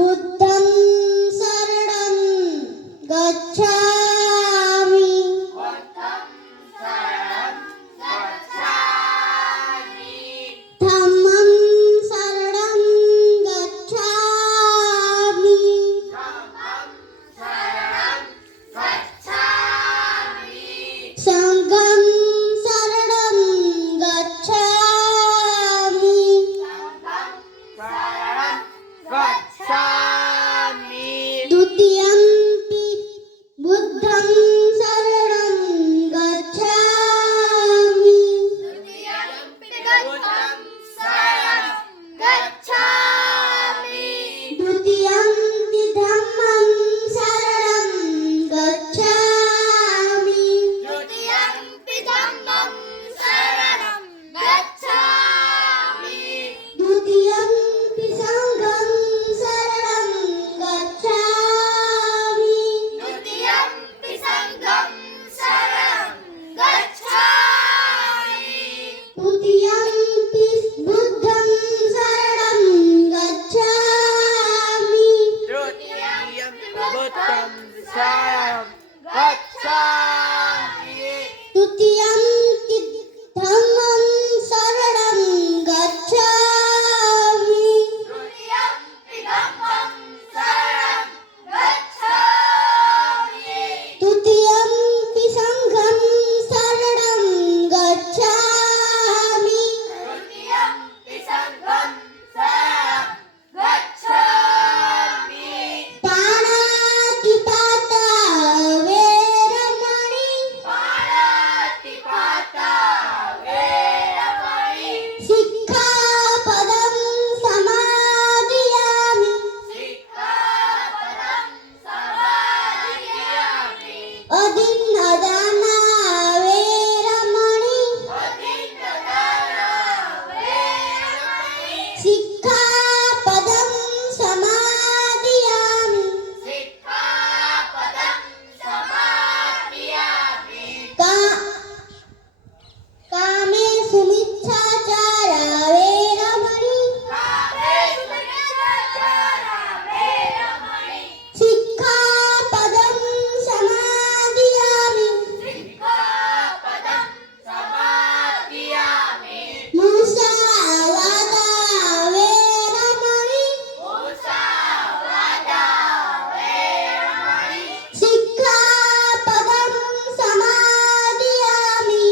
बुद्धं शरणं गच्छामि धम्मं शरणं गच्छामि संघं शरणं गच्छामि द्वितीयंपि बुद्धं शरणं गच्छामि द्वितीयंपि धम्मं शरणं गच्छामि द्वितीयंपि संघं शरणं गच्छामि तृतीयंपि बुद्धं शरणं गच्छामि तृतीयंपि धम्मं शरणं गच्छामि तृतीयंपि संघं शरणं गच्छामि पाणातिपाता वेरमणि सिक्खापदं समादियामि अदिन्नदाना वेरमणि सिक्खापदं समादियामि कामेषु मिच्छाचारा वेरमणि सिक्खापदं समादियामि मुसावादा वेरमणि सिक्खापदं समादियामि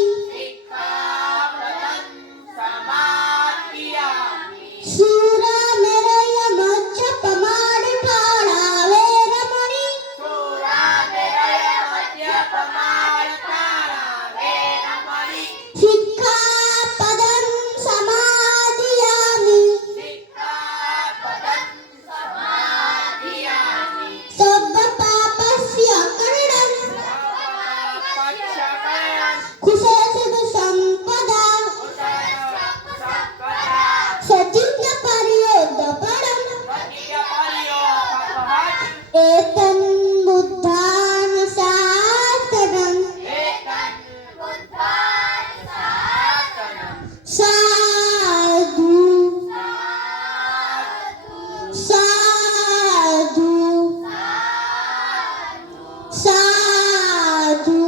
शूरमेरय मच्छपमाडठाणा वेरमणि सिक्खापदं समादियामि सर्वपापस्य करणं कुशलसुखसम्पदा सचिन्नपर्योदपणम् एतं बुद्धानुशासनं साधु साधु साधु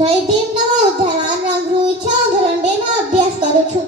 જય ભીમ નમો ધરાન રંગરૂઈ છો ધોરણ 2 માં અભ્યાસ કરું છું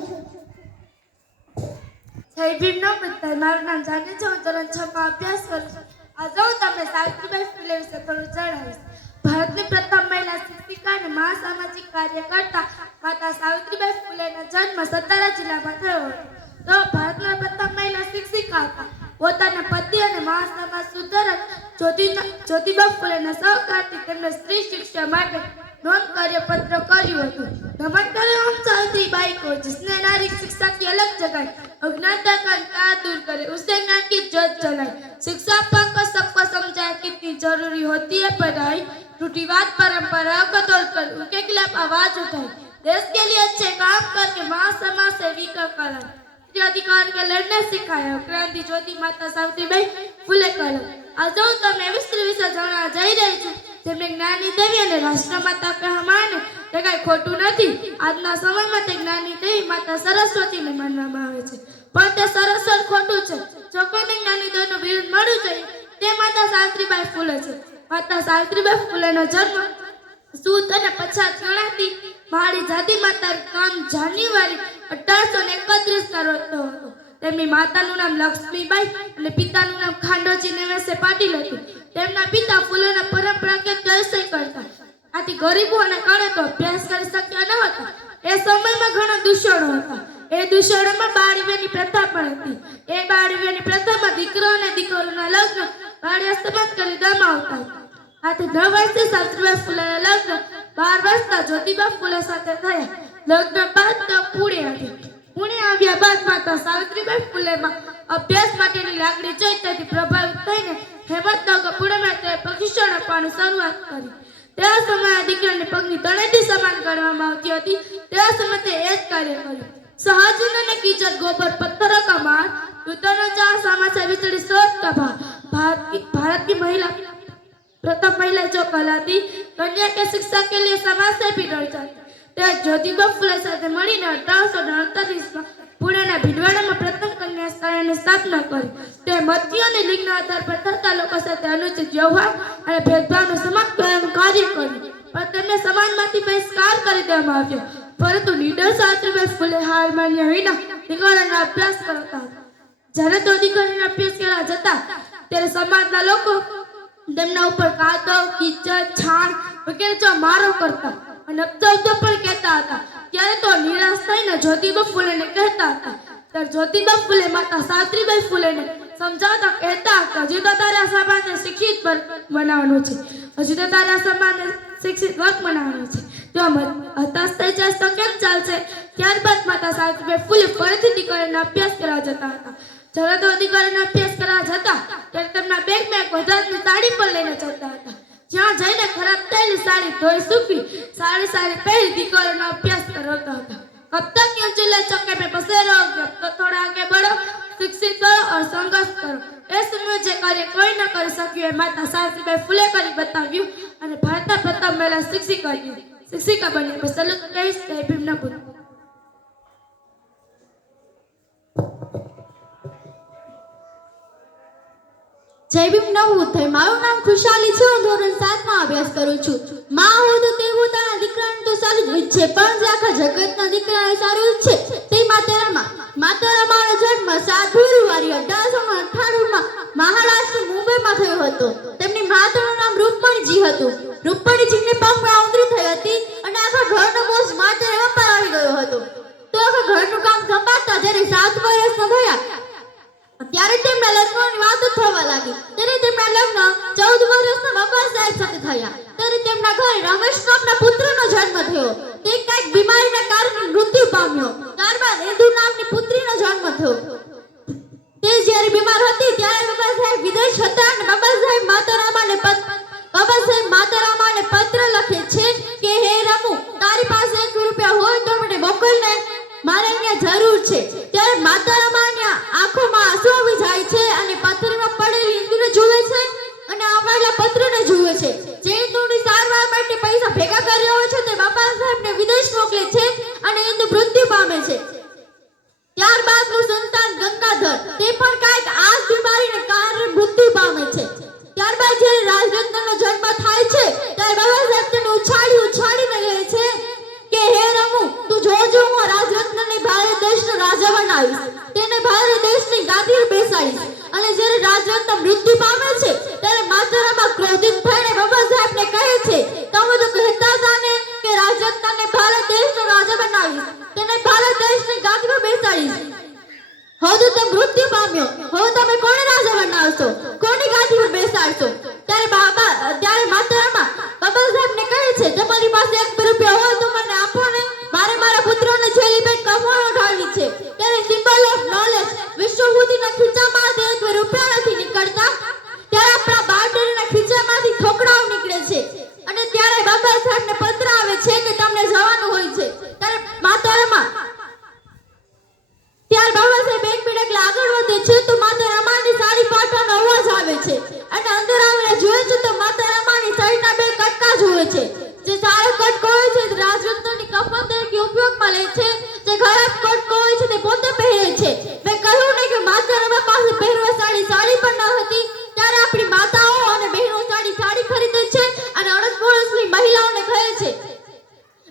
જય ભીમ નો બધા મારું નામ જાની છે હું ધોરણ 6 માં અભ્યાસ કરું છું આજે હું તમને સાવિત્રીબાઈ ફૂલે વિશે થોડું જણાવીશ ભારતની પ્રથમ મહિલા શિક્ષિકા અને મહાસામાજિક કાર્યકર્તા માતા સાવિત્રીબાઈ ફૂલેનો જન્મ સતારા જિલ્લામાં થયો હતો તેઓ ભારતના પ્રથમ મહિલા શિક્ષિકા હતા પોતાના પતિ અને મહાસમાજ સુધારક જ્યોતિબા ફૂલેના સહકારથી તેમને સ્ત્રી શિક્ષા માટે नोंद कार्य पत्र કર્યું હતું નમન કરે हम सावित्रीबाई को जिसने नारी शिक्षा की अलग जगाई अज्ञानता का अंधकार दूर करे उसने ज्ञान की ज्योत जलाई शिक्षा पाकर सबको समझाया कितनी जरूरी होती है पढ़ाई रूढ़िवाद परंपराओं को तोड़कर उनके खिलाफ आवाज उठाई देश के लिए अच्छे काम करके महासमाज सेवी का कलम अधिकार के लड़ना सिखाया क्रांति ज्योति माता सावित्रीबाई फूले कलम आज હું તમને વિશે જાણવા જઈ રહી છું જેમને જ્ઞાની દેવી અને રાષ્ટ્રમાતા કહેવામાં તે કાંઈ ખોટું નથી. આજના સમયમાં તે જ્ઞાની દેવી માતા સરસ્વતીને માનવામાં આવે છે, પણ તે સરસર ખોટું છે. જો કોઈને જ્ઞાની દેવીનું બિરુદ મળવું જોઈએ તે માતા સાવિત્રીબાઈ ફૂલે છે. માતા સાવિત્રીબાઈ ફૂલેનો જન્મ સૂત અને પછાત ગણાતી મહાળી જાતિ માતા 3 જાન્યુઆરી 1831 ના રોજ થયો હતો. તેમની માતાનું નામ લક્ષ્મીબાઈ અને પિતાનું નામ ખાંડોજી નેવેસે પાટીલ હતું. તેમના પિતા ફૂલેના પરંપરાગત વ્યવસાય કરતા. આથી ગરીબોને કારણે તો અભ્યાસ કરી શક્યા ન હતા. એ સમયમાં ઘણા દૂષણો હતા. એ દૂષણોમાં બાળ વિવાહની પ્રથા પણ હતી. એ બાળ વિવાહની પ્રથામાં દીકરો અને દીકરીના લગ્ન બાળ્યા સમાજ કરી દેવામાં આવતા હતા. આથી 9 વર્ષે સાવિત્રીબાઈ ફૂલેના લગ્ન 12 વર્ષના જ્યોતિબા ફૂલે સાથે થયા. લગ્ન બાદ તેઓ પુણે આવ્યા. પુણે આવ્યા બાદ માતા સાવિત્રીબાઈ ફૂલેમાં અભ્યાસ માટેની લાગણી જોઈ તેથી પ્રભાવિત થઈને હેમંતનગર પુણેમાં તે પ્રશિક્ષણ આપવાનું શરૂઆત કરી. તેવા સમયે દીકરાને પગની તળેટી સમાન ગણવામાં આવતી હતી. તેવા સમયે તે એ જ કાર્ય કર્યું. સહજન અને કીચડ गोबर पत्थर का मार युद्धों जहाँ समाचार बिछड़ी सोच का भारत की महिला प्रथम महिला जो कहलाती कन्या के शिक्षा के लिए समाज से भी डर जाती. તે જ્યોતિબા ફૂલે સાથે મળીને 1838માં પુણેના ભીલવાડામાં પ્રથમ કન્યા શાળાની સ્થાપના કરી. તે મતીય અને લિંગના આધાર પર થતા લોકો સાથે અનુચિત વ્યવહાર અને ભેદભાવનું સમાપ્ત કરવાનું કાર્ય કર્યું, પણ તેમને સમાજમાંથી બહિષ્કાર કરી દેવામાં આવ્યો. પરંતુ નીડર સાવિત્રીબાઈ ફૂલે હાર માન્યા વિના દીકરીનો અભ્યાસ કરતા હતા. જ્યારે તો દીકરીનો અભ્યાસ કરવા જતા ત્યારે સમાજના લોકો તેમના ઉપર કાદવ, કીચડ, છાણ વગેરે જો મારો કરતા અને અપશબ્દો પણ કહેતા હતા. ત્યારે તો નિરાશ થઈને જ્યોતિબા ફૂલેને કહેતા હતા. ત્યારે જ્યોતિબા ફૂલે માતા સાવિત્રીબાઈ ફૂલેને સમજાવતા કહેતા હતા, હજી તો તારા સમાજને શિક્ષિત બનાવવાનું છે, હજી તો તારા સમાજને શિક્ષિત વર્ગ બનાવવાનો છે. જો હતાશ થઈ જાય તો કેમ ચાલશે? ત્યારબાદ માતા સાવિત્રીબાઈ ફૂલે ફરીથી દીકરીનો અભ્યાસ કરવા જતા હતા. જ્યારે તો દીકરીનો અભ્યાસ કરવા જતા ત્યારે તેમના બેગમાં એક વધારાની સાડી પણ લઈને જતા હતા. જ્યાં જઈને ખરાબ થયેલી સાડી ધોઈ સૂકવી સાડી પહેરી દીકરીનો અભ્યાસ કરાવતા હતા. कब तक यूं चूल्हे चौके पे बसे रहोगे? तो थोड़ा आगे बढ़ो, शिक्षित करो और संघर्ष करो. એ સમયે જે કાર્ય કોઈ ન કરી શક્યું એ માતા સાવિત્રીબાઈ ફૂલે કરી બતાવ્યું અને ભારતના પ્રથમ મહિલા શિક્ષિકા બની. બસ સલુટ કહીશ જય ભીમના પુત્ર. જય ભીમ નવું થઈ. મારું નામ ખુશાલી છે. હું ધોરણ 7 માં અભ્યાસ કરું છું. માં હોય તો તે પોતાના દીકરાને તો સારું જ ઈચ્છે, પણ જે આખા જગતના દીકરાને સારું ઈચ્છે તે માતા રમાનો જન્મ 7 ફેબ્રુઆરી 1898 માં મહારાષ્ટ્ર મુંબઈમાં થયો હતો. તેમની માતાનું નામ રૂપમણીજી હતું. રૂપમણીજીને પગમાં ઉંદરી થઈ હતી અને આખા ઘરનો બોજ માતાને વપાર આવી ગયો હતો. તો આખા ઘરનું કામ સંભાળતા જ્યારે 7 વર્ષના થયા ત્યારે તેમના લગ્નની વાતો થવા લાગી. ત્યારે તેમના લગ્ન 14 વર્ષના બાબા સાહેબ સાથે થયા. ત્યારે તેમના ઘરે રમેશ નામના પુત્રનો જન્મ થયો. તે કઈક બીમારીના કારણે મૃત્યુ પામ્યો. ત્યારબાદ ઇન્દુ નામની પુત્રીનો જન્મ થયો. તે જ્યારે બીમાર હતી ત્યારે બાબા સાહેબ વિદેશ હતા અને બાબા સાહેબ માતારામાને પત્ર લખે છે કે હે રમુ, તારી પાસે 1 રૂપિયા હોય તો મને મોકલને, મારે અહીંયા જરૂર છે. ત્યારે માતારામાની આંખોમાં આંસુ આવી જાય છે અને પથ્થરમાં પડેલી ઇન્દુને જુએ છે અને આવેલા પત્રને જુએ છે. જે ઇન્દુની સારવાર માટે પૈસા ભેગા કર્યા હોય છે તે બાબા સાહેબને વિદેશ મોકલે છે અને ઇન્દુ મૃત્યુ પામે છે. ત્યારબાદનું સંતાન ગંગાધર તે પણ કાંઈક આ બીમારીને કારણે મૃત્યુ પામે છે. ત્યારબાદ જ્યારે રાજરત્નનો જન્મ થાય છે ત્યારે બાબા સાહેબ તેને ઉછાળીને કહે છે કે હે રમુ, તું જોજો હું રાજરત્નને ભારત દેશનો રાજા બનાવીશ, તેને ભારત દેશની ગાદી પર બેસાડીશ. અને જ્યારે રાજરત્ન મૃત્યુ પામે છે ત્યારે માતારામાં ક્રોધિત થઈને બાબા સાહેબને કહે છે, તમે તો કહેતા હતા ને કે રાજરત્નને ભારત દેશનો રાજા બનાવીશ, તેને ભારત દેશની ગાદી પર બેસાડીશ. હવે તો મૃત્યુ પામ્યો, હવે તમે કોને રાજા બનાવશો, કોની ગાદી પર બેસાડશો? ત્યારે માતારામાં બાબા સાહેબને કહે છે, તમારી પાસે 1 રૂપિયા હોય તો મને આપો ને, મારે મારા પુત્રોને જેલી પેટ કમાવા ઢાળવી છે. ત્યારે સિમ્બલ ઓફ નોલેજ વિશ્વભૂતિના ખીચામાંથી 1 રૂપિયા નથી નીકળતા, ત્યારે આપણા બાળકોના ખીચામાંથી ઠોકરાઓ નીકળે છે. અને ત્યારે બાબા સાહેબને પત્ર આવે છે કે તમને જવાનું હોય છે. ત્યારે માતારામાં ત્યાર બાબા સાહેબ 1 મિનિટ આગળ વધે છે તો માતા રમાની સાડી પાટવાનો અવાજ આવે છે અને અંદર આવીને જોવે છે તો માતા રમાની સાડીના 2 કટકા જોવે છે. જે સારો કટકો હોય છે રાજ સામગ્રી ઉપયોગમાં લે છે, જે ખરાબ કટકો હોય છે તે પોતે પહેરે છે. મેં કહ્યું ને કે માતાના પાસે પહેરવા સાડી પણ ન હતી, ત્યારે આપણી માતાઓ અને બહેનો સાડી ખરીદે છે અને અડોસ-પડોશની મહિલાઓને કહે છે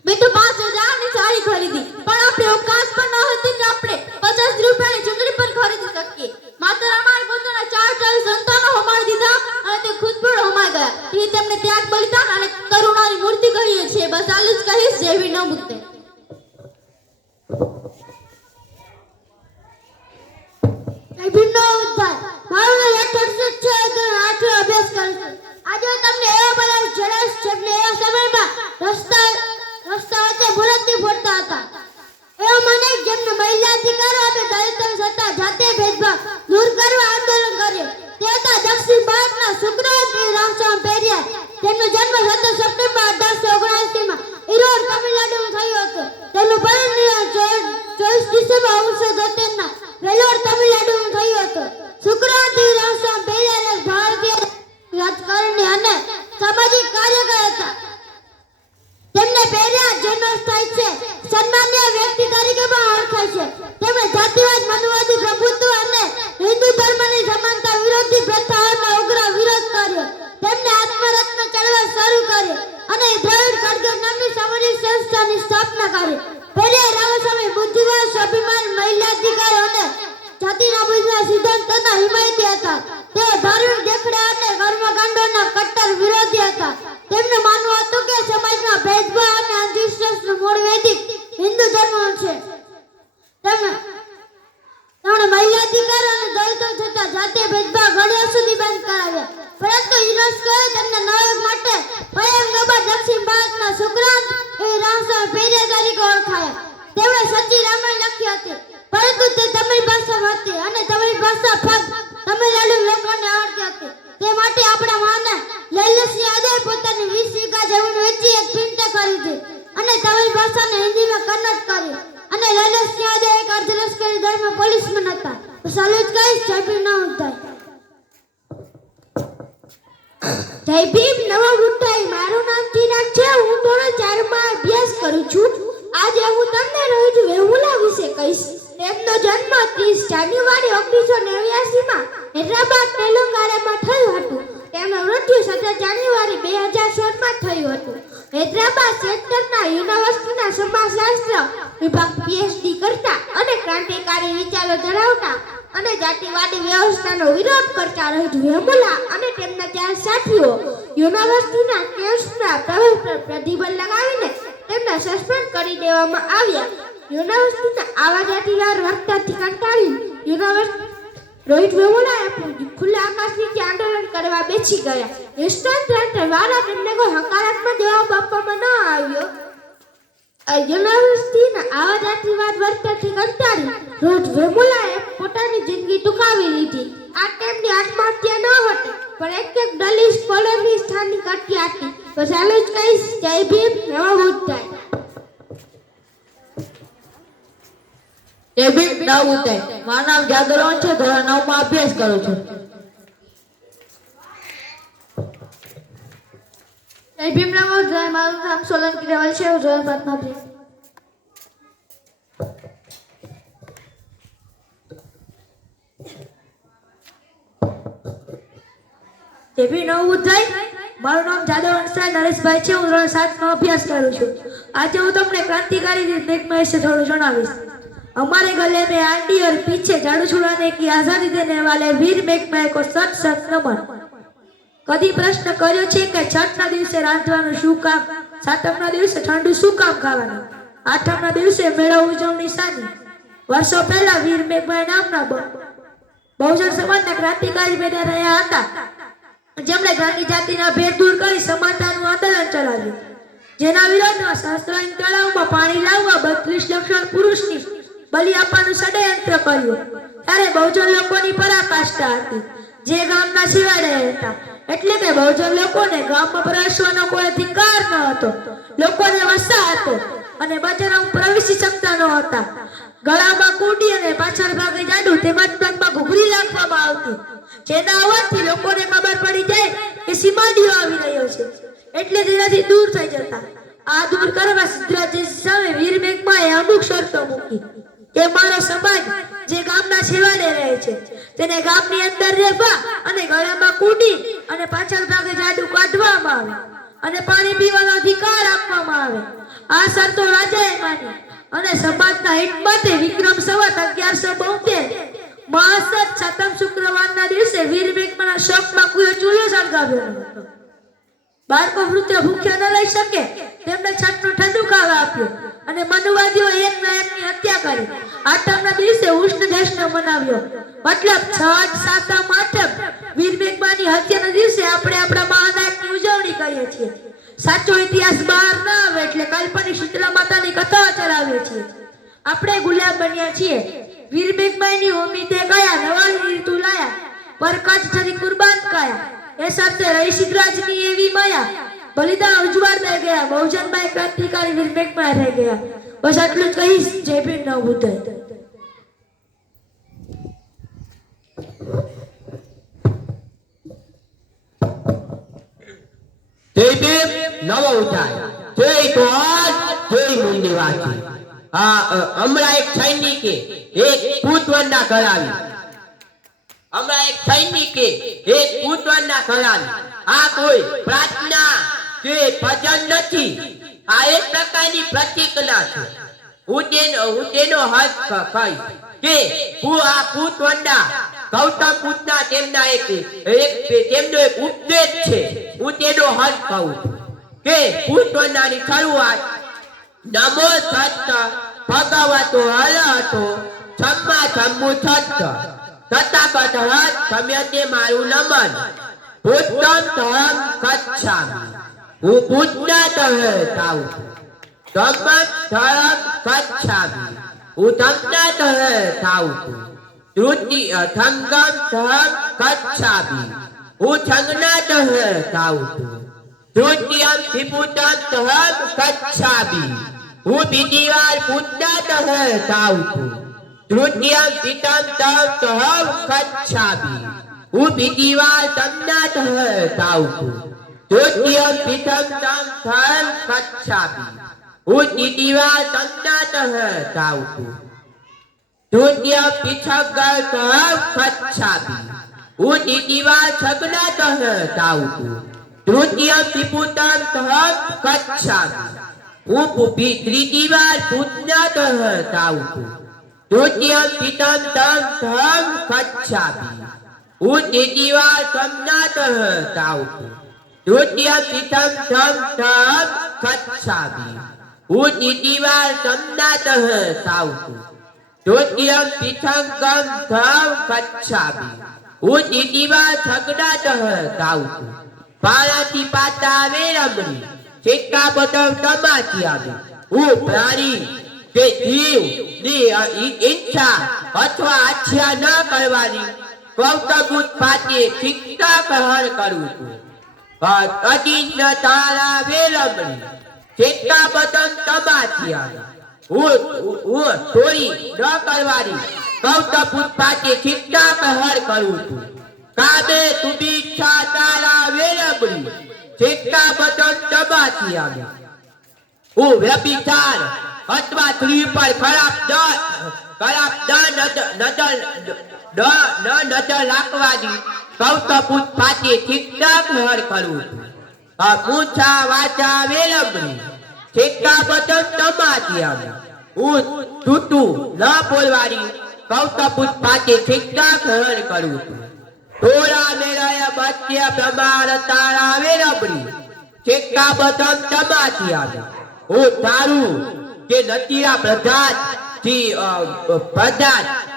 મેં તો 5000 ની સાડી ખરીદી, પણ આપણે ઓકાત પણ ન હતી કે આપણે 50 રૂપિયાની ચૂંટણી પર ખરીદી શકીએ. માતા રામાએ પોતાના 4 સંતાનો હોમાડી દીધા અને તે ખુદ પણ હોમાઈ ગયા. તે તેમને ત્યાગ, બલિદાન અને કરુણાની મૂર્તિ કહીએ છીએ. બસ આટલું જ કહીશ. જય ભીમ નમો બુદ્ધાય. જય ભીમ નમો બુદ્ધાય. મારું નામ હેતરસિંહ છે, હું 8નો અભ્યાસ કરું છું. આજે હું તમને એવો બતાવીશ જેમને એવા સમયમાં રસ્તા વચ્ચે મુરબ્બી ફોડતા હતા. એવા મને જેમને મહિલા અધિકારો અને દલિતો સત્તા જાતે ભેદભાવ દૂર કરવા આંદોલન કર્યું. તે હતા દક્ષિણ ભારતના સુખદેવ રામસ્વામી પેરિયાર. તેમનો જન્મ 17 સપ્ટેમ્બર 1879 ઈરોડ, તમિલનાડુમાં થયો હતો. તેમનું પરિનિર્વાણ 24 ડિસેમ્બર 1973 વેલોર, તમિલનાડુમાં થયું હતું. સુખદેવ રામસ્વામી પેરિયાર ભારતીય રાજકારણી અને સામાજિક કાર્યકર હતા. તેમને પેરિયાર જન્મસ્થળ છે સન્માનીય વ્યક્તિ તરીકે પણ ઓળખાય છે. તેમણે જાતિવાદ, મનુવાદી પ્રભુત્વ અને હિન્દુ ધર્મની સમાનતા વિરોધી પ્રથાઓનો ઉગ્ર વિરોધ કર્યો. તેમણે આત્મરત્ન ચળવળ શરૂ કરી અને દ્રવિડ કળગર નામની સામાજિક સંસ્થાની સ્થાપના કરી. પેરિયાર રામસ્વામી બુદ્ધિવાદ, સ્વાભિમાન, મહિલા અધિકાર અને જાતિના બુદ્ધના સિદ્ધાંતોના હિમાયતી હતા. તેઓ ધાર્મિક દેખડા અને કર્મકાંડોના કટ્ટર વિરોધી હતા. તેમનું માનવું હતું કે સમાજમાં ભેદભાવ અને અંધવિશ્વાસનું મૂળ વૈદિક હિન્દુ ધર્મનું છે. તેમણે મહિલા અધિકાર અને દલિતો થતા જાતે ભેદભાવ ઘડીઓ સુધી બંધ કરાવ્યા. પરંતુ યુનેસ્કોએ તેમના નાયક માટે પયંગબર દક્ષિણ ભારતના સુખરામ રામસ્વામી પેરિયાર તરીકે ઓળખાયા. તેમણે સચ્ચી રામાયણ લખી હતી, પરંતુ તે તમિળ ભાષામાં હતી અને તમિળ ભાષા ફક્ત તમિલનાડુ લોકોને આવડતી હતી. તે માટે આપણા મહાન લલિતસિંહ યાદવે પોતાની 20 વીઘા જમીન વેચી એક પ્રિન્ટ ખરીદી અને તમિળ ભાષાને હિન્દીમાં કન્વર્ટ કરી. અને લલિતસિંહ યાદવ એક અર્ધલશ્કરી દળમાં પોલીસમેન હતા. સલુજ કહીશ. જય ભીમ નમો બુદ્ધાય. જય ભીમ નમો બુદ્ધાય. મારું નામ ચિરાગ છે. હું ધોરણ 4 માં અભ્યાસ કરું છું. આજે હું તમને રોજ વેમુલા વિશે કહીશ. તેમનો જન્મ 30 જાન્યુઆરી 1989 માં હૈદરાબાદ, તેલંગાણામાં થયું હતું. તેમનું મૃત્યુ 17 જાન્યુઆરી 2016 માં થયું હતું. હૈદરાબાદ સેન્ટરના યુનિવર્સિટીના સમાજશાસ્ત્ર વિભાગ PhD કરતા અને ક્રાંતિકારી વિચારો ધરાવતા અને જાતિવાદી વ્યવસ્થાનો વિરોધ કરતા રોહિત વેમુલા અને તેમના 4 સાથીઓ યુનિવર્સિટીના કેમ્પસના પ્રવેશ પર પ્રતિબંધ લગાવીને તેમને સસ્પેન્ડ કરી દેવામાં આવ્યા. યુનિવર્સિટીના આવા જાતિવાર વર્તનથી કંટાળી રોહિત વેમુલાએ ખુલ્લા આકાશ નીચે આંદોલન કરવા બેસી ગયા. નિષ્ણાત દ્વારા તેમને કોઈ હકારાત્મક જવાબ આપવામાં ન આવ્યો. યુનિવર્સિટીના આવા જાતિવાદ વર્તનથી કંટાળી રોહિત વેમુલાએ પોતાની જિંદગી ટૂંકાવી લીધી. આ તેમની આત્મહત્યા ન હતી, પણ એક દલિત કોલોની સ્થાનિક હત્યા હતી. તો ચાલો જ કહીશ. જય ભીમ નમો બુદ્ધાય. જય ભીમ નમો બુદ્ધાય. મારું નામ જાદવરામ છે, ધોરણ 9 માં અભ્યાસ કરું છું. જય ભીમ નમો બુદ્ધાય. મારું નામ સોલંકી રેવલ છે. હું ધોરણ 5 માં અભ્યાસ. જય ભીમ નમો બુદ્ધાય. મારું નામ જાદવ અંસાર નરેશભાઈ છે. હું ધોરણ 7 માં અભ્યાસ કરું છું. આજે હું તમને क्रांतिकारी मेघमा विषय थोड़ा जनावीश. हमारे गले में आंटी और पीछे झाड़ू छुड़ाने की आजादी देने वाले वीर मेघमा को सत सत नमन. कदी प्रश्न कर्यो छे के छठना दिवसे रांधवानुं शुं काम, सातमना दिवसे ठंडू शुं काम खावानुं, आठमना दिवसे मेळा उजवणी शानी. वर्षों पहला वीर मेघमा नामना बहुजन समाजना क्रांतिकारी पैदा थया हता, જેમણે જ્ઞાતિ જાતિના ભેદ દૂર કરી સમાનતાનું આંદોલન ચલાવ્યું. જેના વિરોધમાં સહસ્ત્રાયણ તળાવમાં પાણી લાવવા 32 લક્ષણ પુરુષની બલિ આપવાનું ષડયંત્ર કર્યું. ત્યારે બહુજન લોકોની પરાકાષ્ઠા હતી, જે ગામના છેવાડે હતા. એટલે કે બહુજન લોકોને ગામમાં પ્રવેશવાનો કોઈ અધિકાર ન હતો. લોકોને વસા હતો અને બજારમાં પ્રવેશી શકતા ન હતા. ગળામાં કુંડી અને પાછળ ભાગે જાડુ તેમજ પગમાં ઘૂઘરી રાખવામાં આવતી, જેના અવાજથી લોકોને ખબર પડી જાય કે સીમાડીઓ આવી રહ્યો છે, એટલે તેનાથી દૂર થઈ જતા. આ દૂર કરવા સિદ્ધરાજ સામે વીર મેઘમાએ અમુક શરતો મૂકી કે મારો સમાજ જે ગામના છેવાડે રહે છે તેને ગામની અંદર રહેવા અને ગળામાં કૂટી અને પાછળ ભાગે જાડું કાઢવામાં આવે અને પાણી પીવાનો અધિકાર આપવામાં આવે. આ શરતો રાજાએ માની અને સમાજના હિત માટે વિક્રમ સંવત 1172 મહાસદ સાતમ શુક્રવારના દિવસે વીર મેઘમાના શોકમાં કોઈ ચૂલો સળગાવ્યો હતો. બાળકો વૃદ્ધ ભૂખ્યા ન રહી શકે તેમને છઠનો ઠંડુ ખાવા આપ્યો અને મનુવાદીઓ એકના એકની હત્યા કરી. આઠમના દિવસે ઉષ્ણ જશ્ન મનાવ્યો. મતલબ છઠ, સાતમ, આઠમ વીર મેઘમાની હત્યાના દિવસે આપણે આપણા મહાનાયકની ઉજવણી કરીએ છીએ. સાચો ઇતિહાસ બહાર ન આવે એટલે કાલ્પનિક શીતળા માતાની કથા ચલાવીએ છીએ. આપણે ગુલામ બન્યા છીએ. વીર મેઘમાની ઉમ્મીદે ગયા, નવાણી ઋતુ લાયા, પરકાજ થરી કુરબાન કાયા. એ સાથે રહી સિદ્ધરાજની એવી માયા, બલિદાન ઉજવાળ થઈ ગયા, બહુજનભાઈ ક્રાંતિકારી વીર મેઘમા થઈ ગયા. બસ આટલું જ કહીશ. જય ભીમ, નવ બુદ્ધ. જય ભીમ, નવો ઉઠાય, જય ધ્વજ, જય મુંડી વાંચી. હમણાં એક સૈનિકે એક પૂતવનના ઘર આવી. આ કોઈ પ્રાર્થના કે ભજન નથી, આ એક પ્રકારની પ્રતિજ્ઞા છે. હું તેનો હક કહીશ કે આ પૂતવનના ગૌતમ બુદ્ધના તેમનો એક ઉપદેશ છે. હું તેનો હક કહું કે પૂતવનની શરૂઆત નમો સત્ય ભગવતો અરહતો સમ્મા સંબુદ્ધસ્સ તથાગત સમ્યતે મારું નમન બુદ્ધમ તહં ગચ્છામિ. હું બુદ્ધના થાઉં છું. ધમ્મં તહં ગચ્છામિ. હું ધમ્મના થાઉં છું. સંઘમ તહં ગચ્છામિ. હું સંઘના થાઉં છું. તૃતીયમ વિભૂતમ તહં ગચ્છામિ. હું બીજી વાર બુદ્ધના થાઉં છું. તૃતીયમ પિતમ તહં ગચ્છામિ. હું બીજી વાર તમના થાઉં છું. તૃતીયમ પિતમ તહં ગચ્છામિ. હું ત્રીજી વાર તમના થાઉં છું. તૃતીયમ પિછગર તહં ગચ્છામિ. હું ત્રીજી વાર છગના થાઉં છું. તૃતીયમ વિભૂતમ તહં ગચ્છામિ. હું ત્રીજી વાર બુદ્ધના થાઉં છું. તૃતીયમ પિતમ તહં ગચ્છામિ. હું ત્રીજી વાર તમના થાઉં છું. તૃતીયમ પિતમ તહં ગચ્છામિ. હું ત્રીજી વાર તમના થાઉં છું. તૃતીયમ પિછંગમ તહં ગચ્છામિ. હું ત્રીજી વાર છગના થાઉં છું. પાણાથી પાતા વેરમણી સિક્કા બદમ તમાચી આવી. હું પ્રાણી કે જીવ ની ઈચ્છા અથવા આછ્યા ન કરવાની ગૌતમ બુદ્ધ પાસે શિક્ષા ગ્રહણ કરું છું. અજીન તારા વેરમણી સિક્કા બદમ તમાચી આવી. હું ચોરી ન કરવાની ગૌતમ બુદ્ધ પાસે શિક્ષા ગ્રહણ કરું છું. કામે તુબીચ્છા તારા વેરમણી સિક્કા બદમ તમાચી આવી. હું વ્યભિચાર અથવા સ્ત્રી પર ખરાબ નજર રાખવાની ગૌતમ બુદ્ધ પાસે શિક્ષા ગ્રહણ કરું છું. મૂછા વાચા વેરમણી સિક્કા બદમ તમાચી આવી. હું છૂટું ન બોલવાની ગૌતમ બુદ્ધ પાસે શિક્ષા ગ્રહણ કરું છું. થોડા મેળાયા મધ્ય પ્રમાણ તારા વેરમણી સિક્કા બદમ તમાચી આવી. હું તારું કે નતીરા પ્રધાન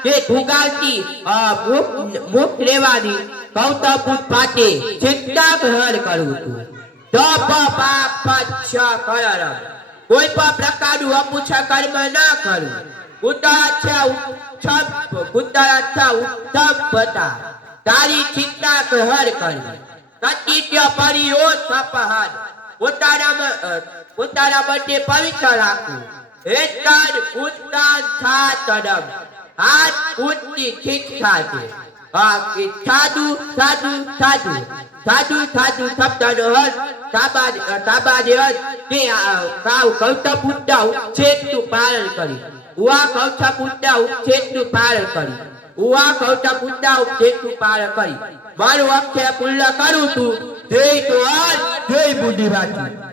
કે ભૂગાલથી મુક્ત રહેવાની ગૌતમ બુદ્ધ પાસે શિક્ષા ગ્રહણ કરું છું. તપ પાપ પચ્છ કરમ કોઈ પણ પ્રકારનું અપુચ્છ કર્મ ન કરું. ઉત્તરાચ્છા ઉત્તમતા તારી શિક્ષા ગ્રહણ કરવી. કતિત્ય પરિયોષ સપહન પોતાના માટે પવિત્ર રાખવું. હેતન ઉત્તાન થાતડમ હાથ પૂજની શિક્ષા છે. હા કે સાધુ સાધુ સાધુ સાધુ સાધુ શબ્દનો અર્થ તાબાજી અર્થ તે કાવ કૌતા પૂછતા ઉચ્છેદનું પાલન કરી ઉવા કૌતા પૂછતા ઉચ્છેદનું પાલન કરી ઉવા કૌતા પૂછતા ઉચ્છેદનું પાલન કરી મારું અક્ષય પૂર્ણ કરું છું જય તો જય બુદ્ધિ વાંચી